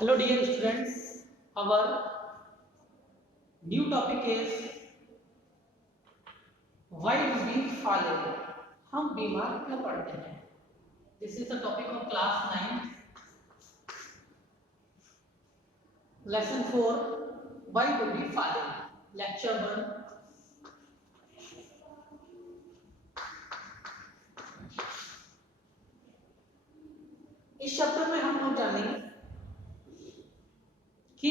Hello dear students, our new topic is why do we fall ill? हम बीमार क्यों पड़ते हैं? This is the topic of class 9, lesson 4. Why do we fall ill? Lecture 1. इस चैप्टर में हम लोग जानेंगे कि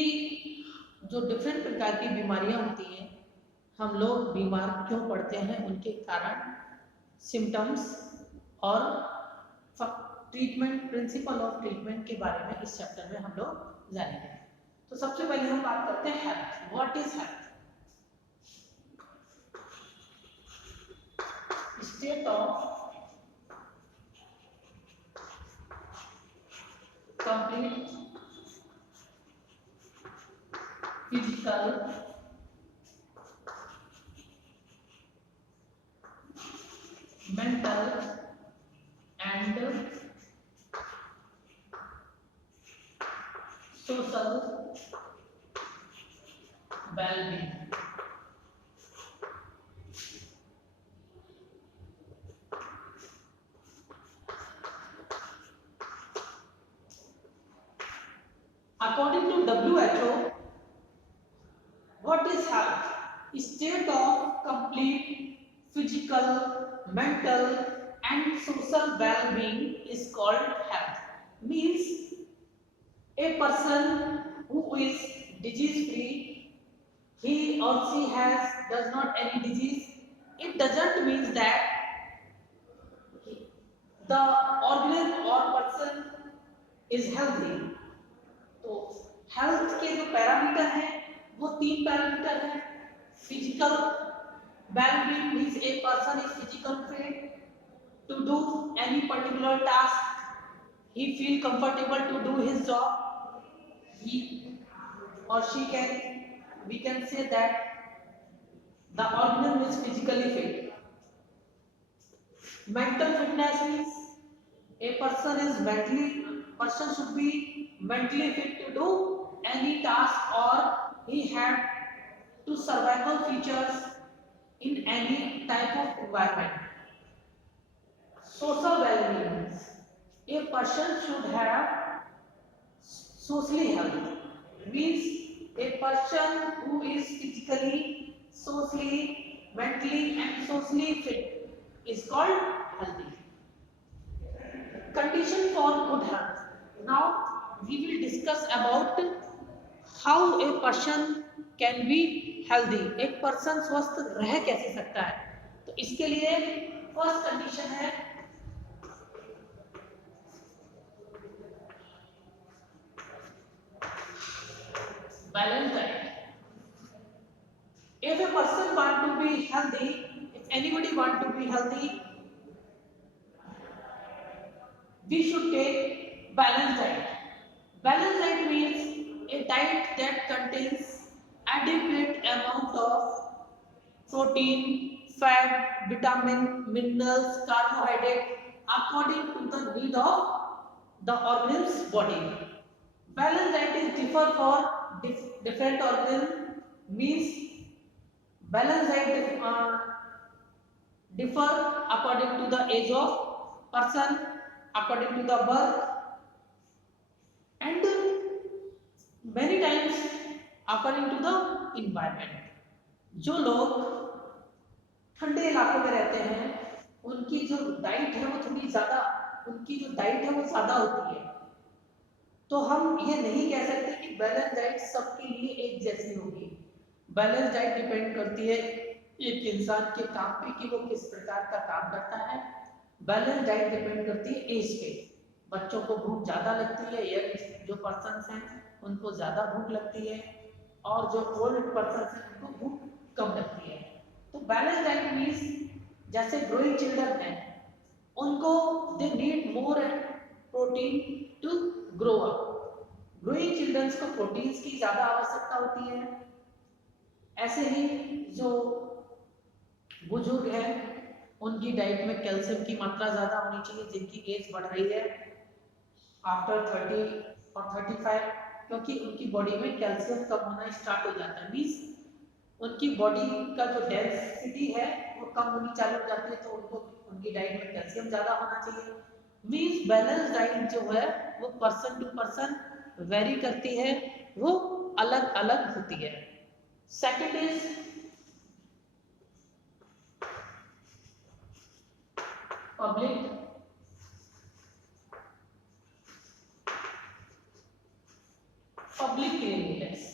जो डिफरेंट प्रकार की बीमारियां होती हैं, हम लोग बीमार क्यों पड़ते हैं, उनके कारण, सिम्टम्स और ट्रीटमेंट, प्रिंसिपल ऑफ ट्रीटमेंट के बारे में इस चैप्टर में हम लोग जानेंगे। तो सबसे पहले हम बात करते हैं health. What is health? State of complete physical mental and social well-being. According to WHO, what is health? State of complete physical, mental and social well-being is called health. Means a person who is disease free, he or she does not any disease. It doesn't mean that the organism or person is healthy. तो हेल्थ के जो पैरामीटर हैं वो 3 पैरामीटर हैं। Physical well-being means a person is physical fit to do any particular task. He feel comfortable to do his job. He or she we can say that the organism is physically fit. Mental fitness means a person should be mentally fit to do any task, or he have to survival features in any type of environment. Social well-being, a person should have socially healthy, means a person who is physically, socially, mentally and socially fit is called healthy. Condition for good health. Now we will discuss about how a person can be healthy. एक पर्सन स्वस्थ रह कैसे सकता है? तो इसके लिए first condition है balance diet. If a person want to be healthy, if anybody want to be healthy, we should take balanced diet. Balanced diet means a diet that contains adequate amount of protein, fat, vitamin, minerals, carbohydrate according to the need of the organism's body. Balanced diet is differ for different organism, means balanced diet differ according to the age of person, according to the birth, and many times according to the environment. जो लोग ठंडे इलाकों में रहते हैं उनकी जो डाइट है वो थोड़ी ज़्यादा, उनकी जो डाइट है वो ज़्यादा होती है। तो हम ये नहीं कह सकते कि बैलेंस डाइट सबके लिए एक जैसी होगी। बैलेंस डाइट डिपेंड करती है एक इंसान के काम पे कि वो किस प्रकार का काम करता है। बैलेंस डाइट डिपेंड करती है एज पे। बच्चों को भूख ज़्यादा लगती है, यंग जो पर्सन्स हैं उनको ज़्यादा भूख लगती है, और जो ओल्ड पर्सन्स हैं उनको भूख कम लगती है। तो बैलेंस डाइट मीन्स जैसे ग्रोइंग चिल्ड्रन हैं उनको they need more protein to grow up. Growing childrens को प्रोटीन्स की ज़्यादा आवश्यकता होती है। ऐसे ही जो बुजुर्ग हैं उनकी डाइट में कैल्शियम की मात्रा ज़्यादा होनी चाहिए, जिनकी एज बढ़ रही है आफ्टर 30 और 35। क्योंकि उनकी बॉडी में कैल्शियम कम होना स्टार्ट हो जाता है, मीन्स उनकी बॉडी का जो डेंसिटी है वो कम होनी चालू हो जाती है, तो उनको उनकी डाइट में कैल्शियम ज़्यादा होना चाहिए। मीन्स बैलेंस डाइट जो है वो पर्सन टू पर्सन वेरी करती है, वो अलग अलग होती है। Second is public cleanliness.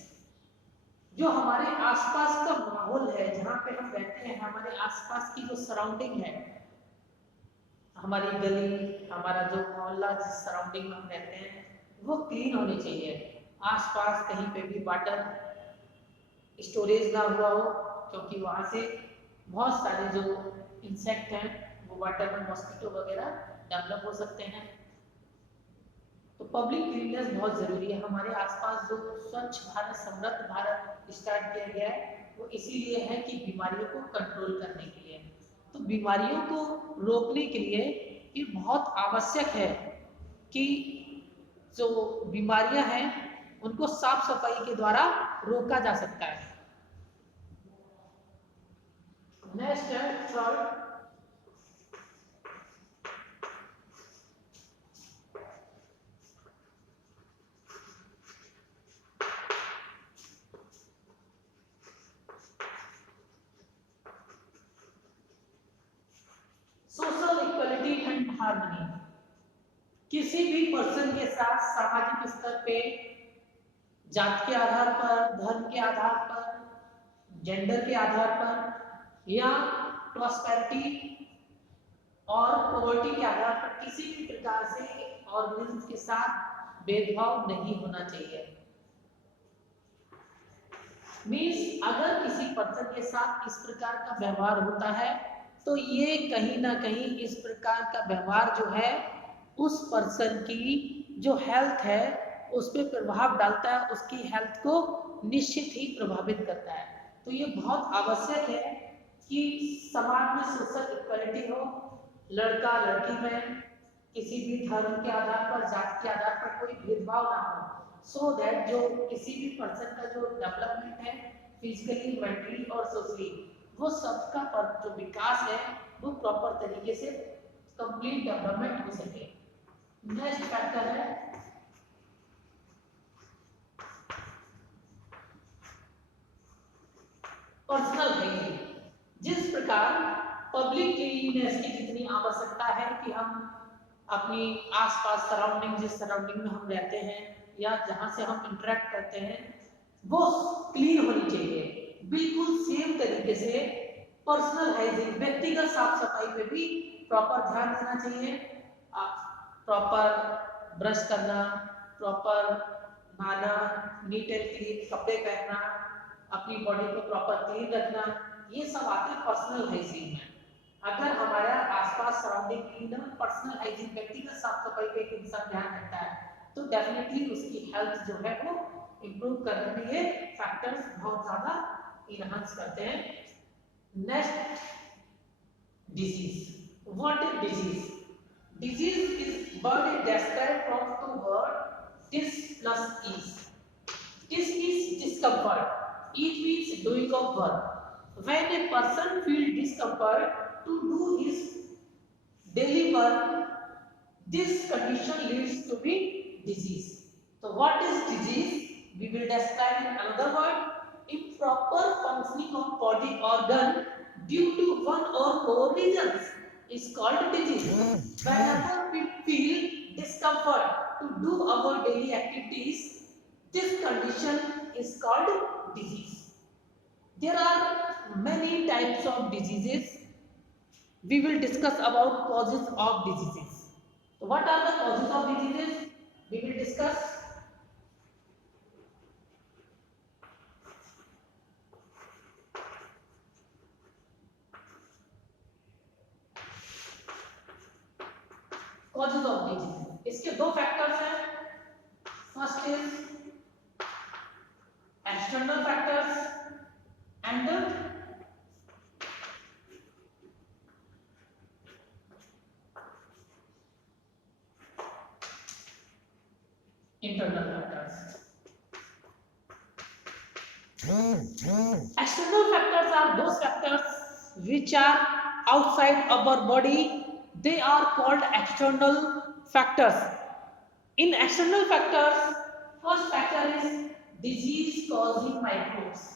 जो हमारे आसपास का माहौल है, जहाँ पे हम रहते हैं, हमारे आसपास की जो सराउंडिंग है, हमारी गली, हमारा जो मोहल्ला जिस सराउंडिंग में हम रहते हैं वो क्लीन होनी चाहिए। आसपास कहीं पे भी वाटर स्टोरेज ना हुआ हो, क्योंकि वहाँ से बहुत सारे जो इंसेक्ट हैं वो वाटर में मॉस्किटो वगैरह डेवलप हो सकते हैं। तो पब्लिक क्लीननेस बहुत ज़रूरी है। हमारे आसपास जो स्वच्छ भारत समृद्ध भारत स्टार्ट किया गया है वो इसीलिए है कि बीमारियों को कंट्रोल करने के लिए। तो बीमारियों को रोकने के लिए ये बहुत आवश्यक है कि जो बीमारियां हैं उनको साफ सफाई के द्वारा रोका जा सकता है। नेक्स्ट है third social equality and harmony. किसी भी पर्सन के साथ सामाजिक स्तर पे, जात के आधार पर, धर्म के आधार पर, जेंडर के आधार पर या प्रॉस्पेरिटी और पॉवर्टी के आधार पर किसी भी प्रकार से ऑर्गेनिज्म के साथ भेदभाव नहीं होना चाहिए। मीन्स अगर किसी पर्सन के साथ इस प्रकार का व्यवहार होता है तो ये कहीं ना कहीं इस प्रकार का व्यवहार जो है उस पर्सन की जो हेल्थ है उस पर प्रभाव डालता है, उसकी हेल्थ को निश्चित ही प्रभावित करता है। तो ये बहुत आवश्यक है कि समाज में सोशल इक्वलिटी हो, लड़का लड़की में किसी भी धर्म के आधार पर, जात के आधार पर कोई भेदभाव ना हो, सो दैट जो किसी भी पर्सन का जो डेवलपमेंट है फिजिकली, मेंटली और सोशली, वो सबका जो विकास है वो प्रॉपर तरीके से कंप्लीट डेवलपमेंट हो सके। नेक्स्ट फैक्टर है पर्सनल हाइजीन। जिस प्रकार पब्लिक क्लीनलीनेस की जितनी आवश्यकता है कि हम अपनी आसपास सराउंडिंग, जिस सराउंडिंग में हम रहते हैं या जहां से हम इंटरेक्ट करते हैं वो क्लीन होनी चाहिए, बिल्कुल सेम तरीके से पर्सनल हाइजीन, व्यक्तिगत साफ सफाई पे भी प्रॉपर ध्यान देना चाहिए। प्रॉपर ब्रश करना, प्रॉपर नहाना, नीट एंड क्लीन कपड़े पहनना, अपनी बॉडी को प्रॉपर क्लीन रखना, ये सब आते हैं पर्सनल हाइजीन में। अगर हमारा आसपास सराउंडिंग क्लीन है, पर्सनल हाइजीन, व्यक्तिगत साफ सफाई पे एक इंसान ध्यान रखता है तो डेफिनेटली उसकी हेल्थ जो है वो इम्प्रूव करने में ये फैक्टर्स बहुत ज्यादा इनहांस करते हैं। Next, disease. What is disease? Disease is word is described from two words dis plus is. Dis is discomfort. Is means doing of work. When a person feels discomfort to do his daily work, this condition leads to be disease. So what is disease? We will describe in another word. Improper functioning of body organ due to one or more reasons is called disease. Whenever we feel discomfort to do our daily activities, this condition is called disease. There are many types of diseases. We will discuss about causes of diseases. So what are the causes of diseases? We will discuss. Causes of disease. इसके दो फैक्टर्स हैं. First is external factors and internal factors. External factors are those factors which are outside our body. They are called external factors. In external factors, first factor is disease causing microbes.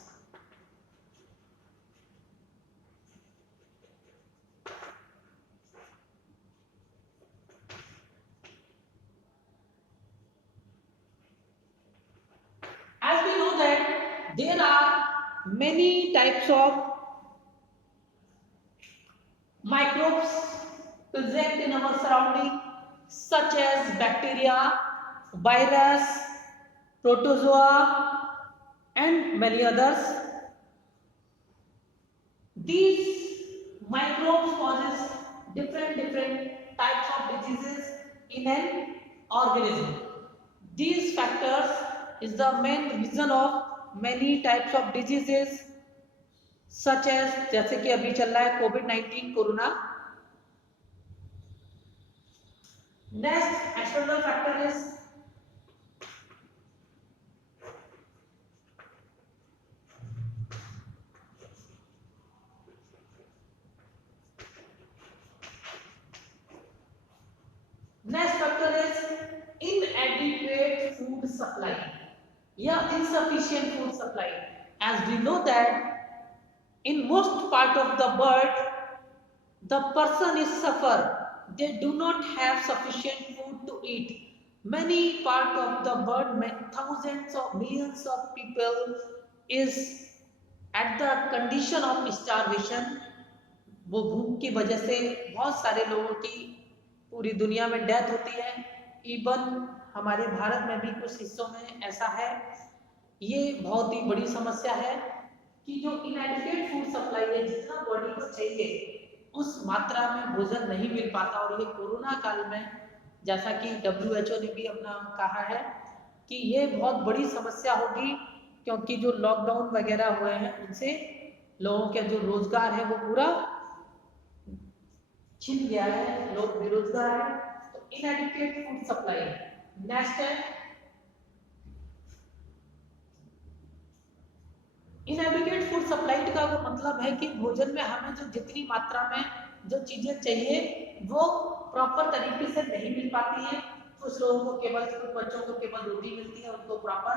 As we know that there are many types of microbes present in our surrounding, such as bacteria, virus, protozoa, and many others. These microbes causes different types of diseases in an organism. These factors is the main reason of many types of diseases, such as जैसे कि अभी चल रहा है कोविड-19 corona. Next external factor is inadequate food supply या insufficient food supply. As we know that in most part of the world the person is suffer, they do not have sufficient food to eat. Many part of the world, thousands of millions of people is at the condition of starvation. वो भूख की वजह से बहुत सारे लोगों की पूरी दुनिया में डेथ होती है. इवन हमारे भारत में भी कुछ हिस्सों में ऐसा है. ये बहुत ही बड़ी समस्या है कि जो इनएडिक्वेट फूड सप्लाई है, जितना बॉडी को चाहिए उस मात्रा में भोजन नहीं मिल पाता. और ये कोरोना काल में, जैसा कि WHO ने भी अपना कहा है कि ये बहुत बड़ी समस्या होगी, क्योंकि जो लॉकडाउन वगैरह हुए हैं उनसे लोगों का जो रोजगार है वो पूरा छिन गया है, लोग बेरोजगार है. तो इनएडिक्वेट फूड सप्लाई. नेक्स्ट है इनएडिक्वेट फूड सप्लाई का वो मतलब है कि भोजन में हमें जो जितनी मात्रा में जो चीजें चाहिए वो प्रॉपर तरीके से नहीं मिल पाती है. कुछ लोगों को केवल, कुछ बच्चों को केवल रोटी मिलती है, उनको प्रॉपर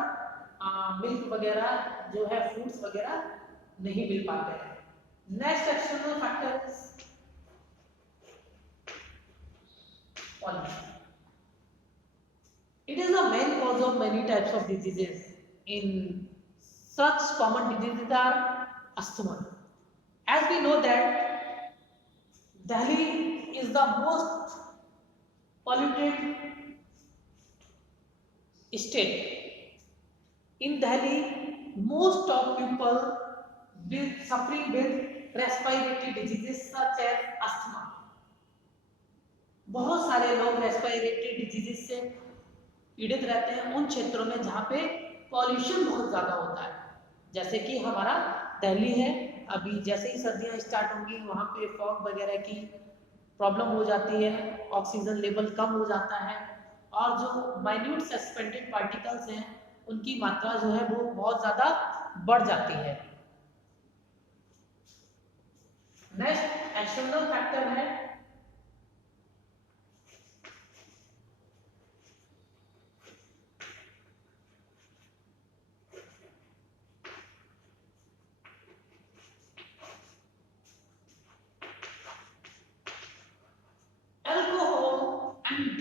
मिल्क वगैरह जो है, फ्रूट्स वगैरह नहीं मिल पाते हैं. Next external factor is pollution. It is the main cause of many types of diseases. In such common diseases are asthma. As we know that Delhi is the most polluted state. In Delhi, most of people suffering with respiratory diseases such as asthma. बहुत सारे लोग respiratory diseases से पीड़ित रहते हैं उन क्षेत्रों में जहाँ पे पॉल्यूशन बहुत ज़्यादा होता है. जैसे कि हमारा दिल्ली है, अभी जैसे ही सर्दियाँ स्टार्ट होंगी वहाँ पे फॉग वगैरह की प्रॉब्लम हो जाती है, ऑक्सीजन लेवल कम हो जाता है, और जो माइन्यूट सस्पेंडेड पार्टिकल्स हैं उनकी मात्रा जो है वो बहुत ज़्यादा बढ़ जाती है. नेक्स्ट एक्सटर्नल फैक्टर है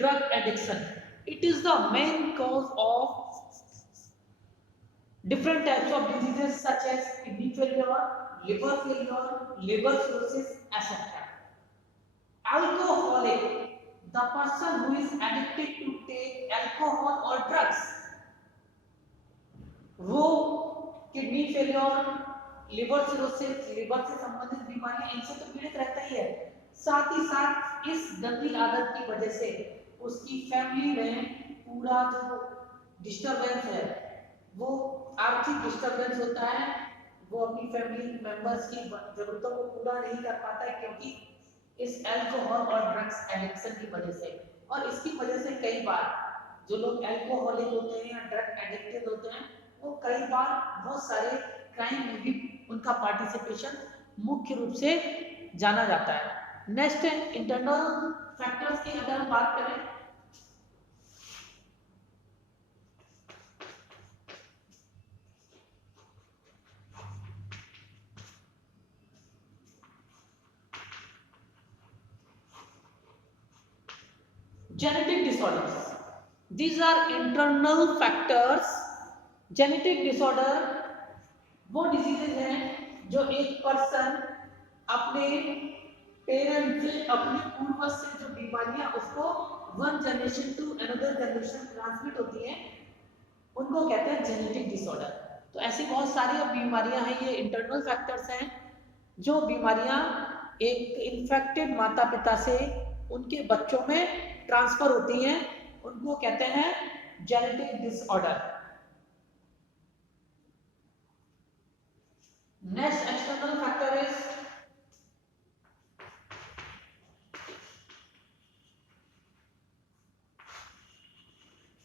drug addiction. It is the main cause of different types of diseases such as kidney failure, liver failure, liver cirrhosis, etc. Alcoholic, the person who is addicted to take alcohol or drugs, वो kidney failure, liver cirrhosis, liver से संबंधित बीमारियां, इनसे तो पीड़ित रहता ही है. साथ ही साथ इस गंदी आदत की वजह से उसकी फैमिली में पूरा जो डिस्टरबेंस है, वो आर्थिक डिस्टरबेंस होता है. वो अपनी फैमिली मेंबर्स की जरूरतों को पूरा नहीं कर पाता है, क्योंकि इस अल्कोहल और ड्रग्स एडिक्शन की वजह से. और इसकी वजह से कई बार जो लोग अल्कोहलिक होते हैं या ड्रग एडिक्टेड होते हैं, वो कई बार बहुत सारे क्राइम में भी उनका पार्टिसिपेशन मुख्य रूप से जाना जाता है। नेक्स्ट है इंटरनल फैक्टर्स की अगर हम बात करें, genetic disorders, these are internal factors. Genetic disorder वो डिजीजेज हैं जो एक पर्सन अपने पेरेंट से, अपने पूर्वज से जो बीमारियां उसको one generation to another generation transmit होती हैं, उनको कहते हैं जेनेटिक डिसऑर्डर। तो ऐसी बहुत सारी बीमारियां हैं, ये इंटरनल फैक्टर्स हैं जो बीमारियां एक इन्फेक्टेड माता पिता से उनके बच्चों में ट्रांसफर होती हैं, उनको कहते हैं genetic disorder. Next external factor is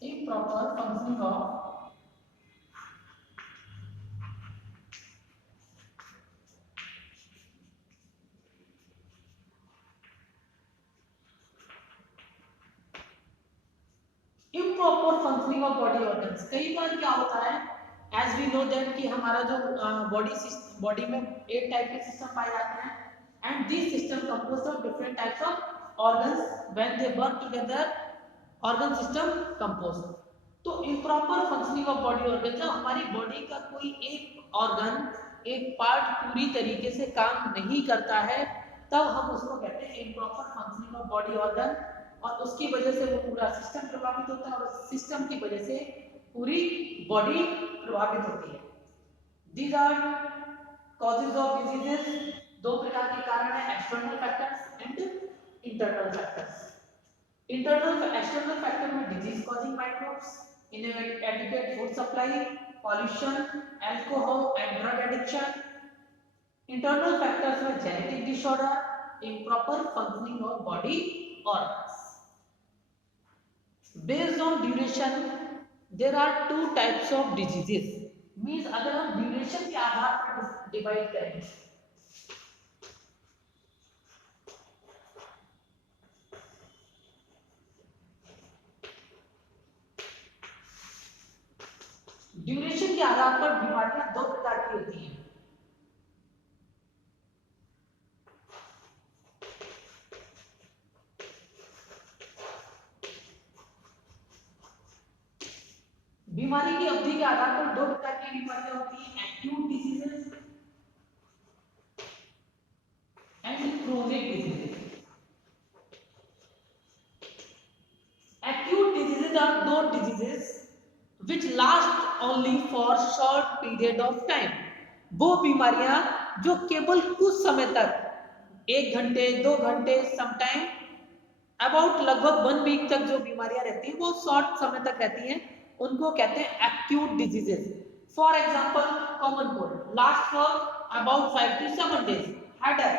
improper functioning of improper functioning of body organs। कई बार क्या होता है, एज वी नो दैट कि हमारा जो बॉडी में 8 टाइप के सिस्टम पाए जाते हैं, and this system composed of different types of organs when they work together, organ system composed. तो improper functioning of body organ, जब हमारी बॉडी का कोई एक ऑर्गन, एक पार्ट पूरी तरीके से काम नहीं करता है, तब हम उसको कहते हैं improper functioning of body organ, और उसकी वजह से वो पूरा सिस्टम प्रभावित होता है और सिस्टम की वजह से पूरी बॉडी प्रभावित होती है। These are causes of diseases. दो प्रकार के कारण है, external factors and internal factors. Internal external factor में disease causing microbes, inadequate food supply, pollution, alcohol and drug addiction. Internal factors में genetic disorder, improper functioning of body organs. Based on duration, there are 2 types of diseases. Means अगर हम duration के आधार पर डिवाइड करें, ड्यूरेशन के आधार पर बीमारियां 2 प्रकार की होती हैं। बीमारी की अवधि के आधार पर 2 प्रकार की बीमारियां होती हैं, acute diseases and chronic diseases. Acute diseases are those diseases which last only for short period of time। वो बीमारियां जो केवल कुछ समय तक, 1 घंटे 2 घंटे, समटाइम अबाउट लगभग 1 वीक तक जो बीमारियां रहती हैं वो शॉर्ट समय तक रहती हैं, उनको कहते हैं acute diseases. For example common cold last for about 5 to 7 days, headache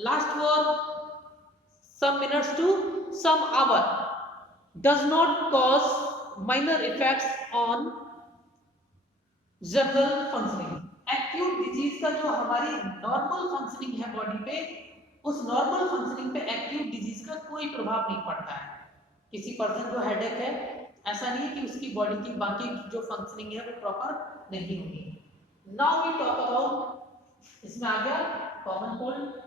last for some minutes to some hour, does not cause minor effects on general functioning. Acute disease का जो हमारी नॉर्मल फंक्शनिंग है बॉडी पे, उस नॉर्मल फंक्शनिंग पे acute disease का कोई प्रभाव नहीं पड़ता है। किसी पर्सन जो हेडेक है, ऐसा नहीं है कि उसकी बॉडी की बाकी जो फंक्शनिंग है वो प्रॉपर नहीं होगी। नाउ वी टॉक अबाउट, इसमें आ गया common cold,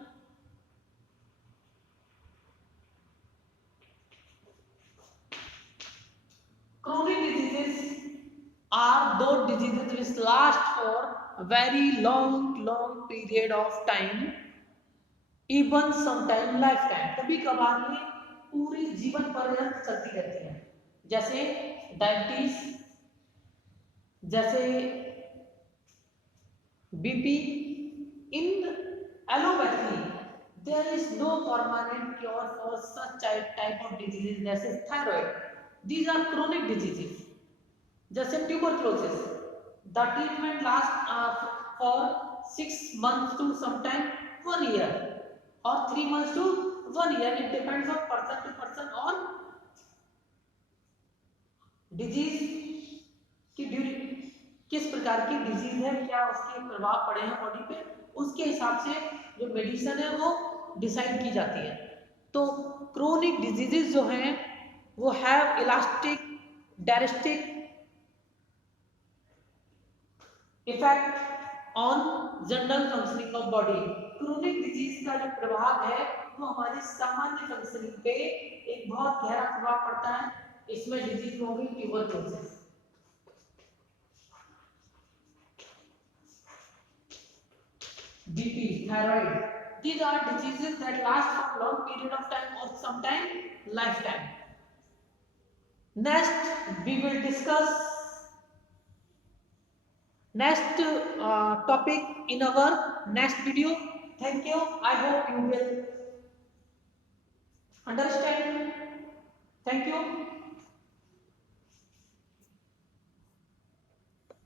chronic diseases are those diseases which last for a very long period of time, even sometime lifetime। कभी कभार ये पूरी जीवन पर्यंत चलती रहती है, जैसे डायबिटीज, जैसे बीपी। इन allopathy there is no permanent cure for such type of diseases जैसे thyroid. These are chronic diseases। जैसे tuberculosis, the treatment lasts for 6 months to sometime 1 year or 3 months to 1 year, it depends on person to person और disease की किस प्रकार की डिजीज है, क्या उसके प्रभाव पड़े हैं बॉडी पे, उसके हिसाब से जो मेडिसिन है वो डिसाइड की जाती है। तो क्रोनिक डिजीजेस जो हैं वो हैव इलास्टिक डायरेक्टिक effect on general functioning of body. Chronic disease का जो प्रभाव है वो हमारी सामान्य फंक्शनिंग पे एक बहुत गहरा प्रभाव पड़ता है। इसमें डिजीज होगी tuberculosis, BP, thyroid. These are diseases that last for long period of time or sometime lifetime. Next, we will discuss next topic in our next video. Thank you. I hope you will understand. Thank you.